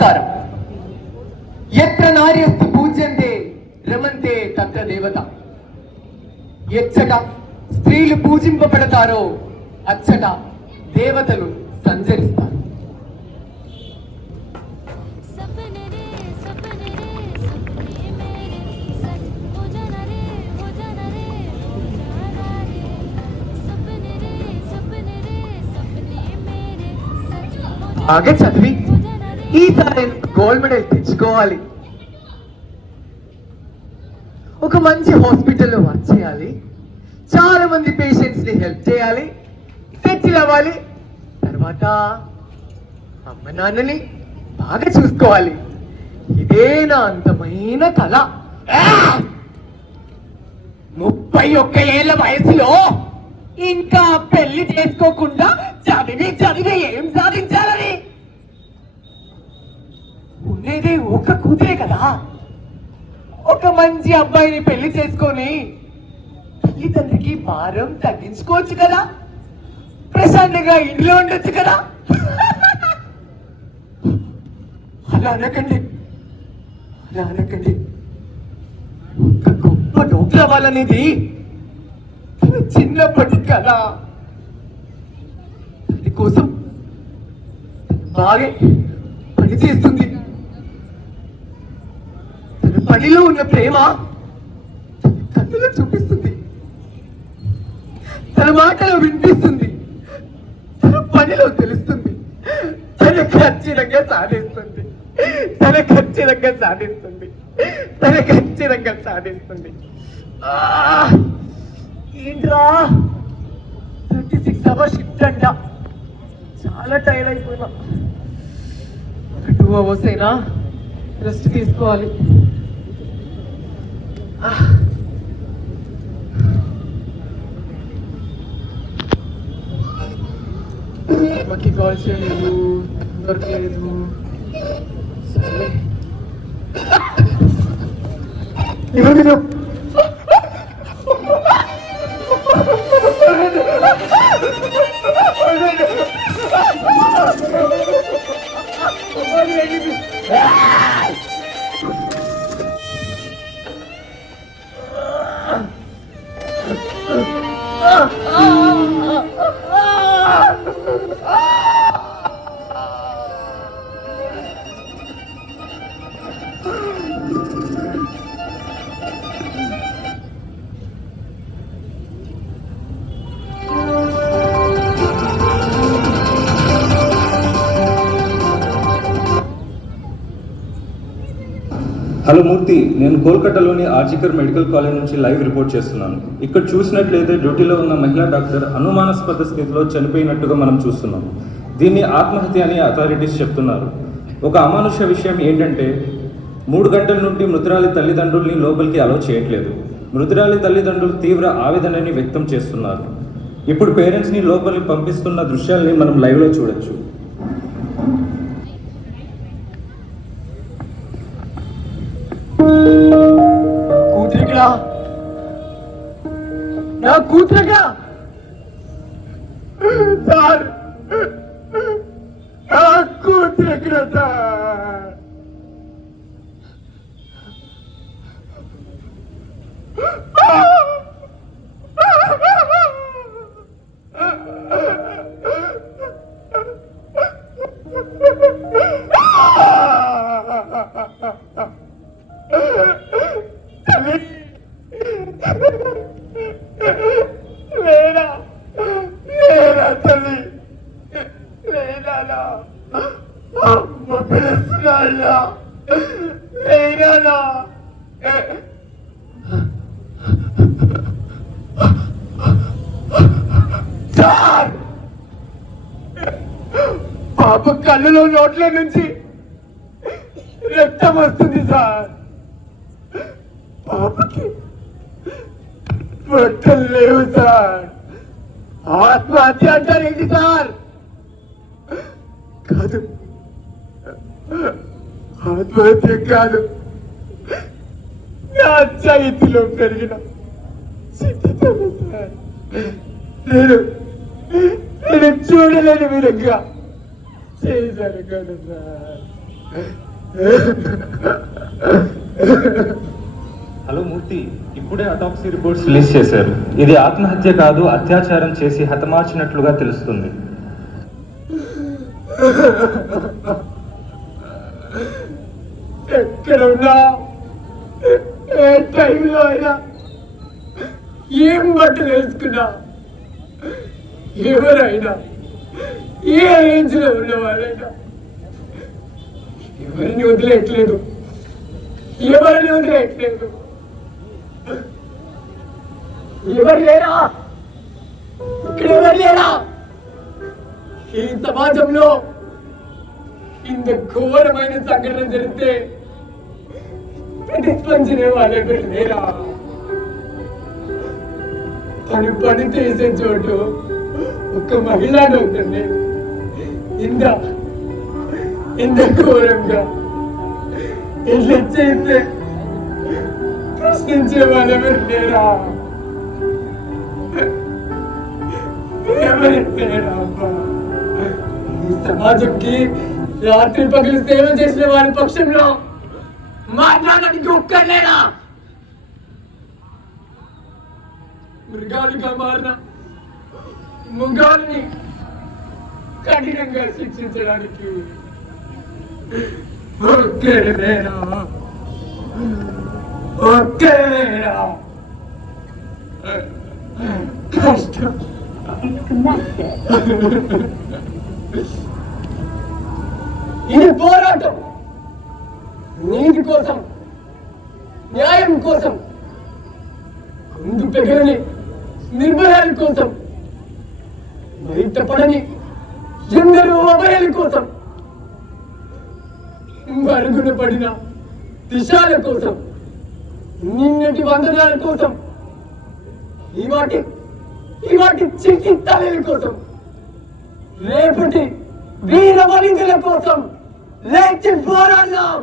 నమస్కారం. ఎత్ర నార్యస్తు పూజ్యంతే రమంతే తత్ర దేవత. ఎచ్చట స్త్రీలు పూజింపబడతారో అచ్చట దేవతలు సంచరిస్తారు. బాగా చదివి ఈసారి గోల్డ్ మెడల్ తెచ్చుకోవాలి. ఒక మంచి హాస్పిటల్లో వర్క్ చేయాలి. చాలా మంది పేషెంట్స్ ని హెల్ప్ చేయాలి. సెటిల్ అవ్వాలి. తర్వాత అమ్మ నాన్నని బాగా చూసుకోవాలి. ఇదే నా అందమైన కళ. 31 ఏళ్ల వయసులో ఇంకా పెళ్లి చేసుకోకుండా చదివి ఏం సాధించాలని? ఉండేది ఒక కూతురే కదా. ఒక మంచి అబ్బాయిని పెళ్లి చేసుకొని తల్లిదండ్రికి భారం తగ్గించుకోవచ్చు కదా. ప్రశాంతంగా ఇంట్లో ఉండొచ్చు కదా. అలా అనకండి. ఒక గొప్ప డాక్టర్ అవ్వాలనేది చిన్నప్పటి కదా. దానికోసం బాగా పని చేస్తుంది. తన పనిలో ఉన్న ప్రేమ కన్నులో చూపిస్తుంది. తన మాటలో వినిపిస్తుంది. తన పనిలో తెలుస్తుంది. తన ఖచ్చితంగా సాధిస్తుంది. ఏంట్రా 36 hours షిఫ్ట్ అంట. చాలా టైర్డ్ అయిపోయినా. ఒక 2 hours అయినా రెస్ట్ తీసుకోవాలి. అమ్మకి కాల్ చేయలేదు, దొరకలేదు. సరే ఈరోజు హలో మూర్తి, నేను కోల్కతాలోని ఆర్జికర్ మెడికల్ కాలేజ్ నుంచి లైవ్ రిపోర్ట్ చేస్తున్నాను. ఇక్కడ చూసినట్లయితే డ్యూటీలో ఉన్న మహిళా డాక్టర్ అనుమానాస్పద స్థితిలో చనిపోయినట్టుగా మనం చూస్తున్నాం. దీన్ని ఆత్మహత్య అని అథారిటీస్ చెప్తున్నారు. ఒక అమానుష విషయం ఏంటంటే 3 గంటల నుండి మృతురాలి తల్లిదండ్రుల్ని లోపలికి అలౌ చేయట్లేదు. మృతురాలి తల్లిదండ్రులు తీవ్ర ఆవేదనని వ్యక్తం చేస్తున్నారు. ఇప్పుడు పేరెంట్స్ని లోపలికి పంపిస్తున్న దృశ్యాల్ని మనం లైవ్లో చూడొచ్చు. నా కూతురుగా సార్, నా కూతురుగా సార్. పాప కళ్ళలో నోట్ల నుంచి రక్తం వస్తుంది సార్. పాపకి బట్టలు లేవు సార్. ఆత్మహత్య అంటారేంటి సార్? కాదు, ఆత్మహత్య కాదు, నా చేతిలో పెరిగిన చిట్టతనం సార్. నేను చూడలేని విధంగా చేశాను కదా సార్. హలో మూర్తి, ఇప్పుడే అటాప్సీ రిపోర్ట్స్ రిలీజ్ చేశారు. ఇది ఆత్మహత్య కాదు, అత్యాచారం చేసి హతమార్చినట్లుగా తెలుస్తుంది. ఎక్కడ ఉన్నా ఏ టైంలో అయినా ఏం బట్టలు వేసుకున్నా ఎవరైనా ఏ రేంజ్ లో ఉన్నవారైనా ఎవరిని వదిలేయట్లేదు. ఎవరు లేరా? ఇక్కడ ఎవరు లేరా? ఈ సమాజంలో ఇంత ఘోరమైన సంఘటన జరిగితే ప్రతిస్పందించే వాళ్ళు ఎవరు లేరా? తను పని చేసే చోటు ఒక మహిళా డాక్టర్ని ఇంత ఘోరంగా ఇట్లా చేస్తే ప్రశ్నించే వాళ్ళు ఎవరు లేరా? ఎవరు లేరా? ఈ సమాజంకి రాత్రి పగలు సేవ చేసిన వారి పక్షంలో మాట్లాడడానికి ఒక్కర్లేరా? మృగాలుగా మారిన మృగాల్ని కఠినంగా శిక్షించడానికి ఒక్కరేరా? కష్టం. ఇది పోరాటం నీతి కోసం, న్యాయం కోసం, ముందు పెగలని నిర్భయాల కోసం, బయటపడని ఎందరో అభయాల కోసం, మరుగున పడిన దిశాల కోసం, నిన్నటి వందనాల కోసం, ఇవాటి చిట్టి తలల కోసం, రేపటి వీర వనితల కోసం లేచి పోరాడదాం.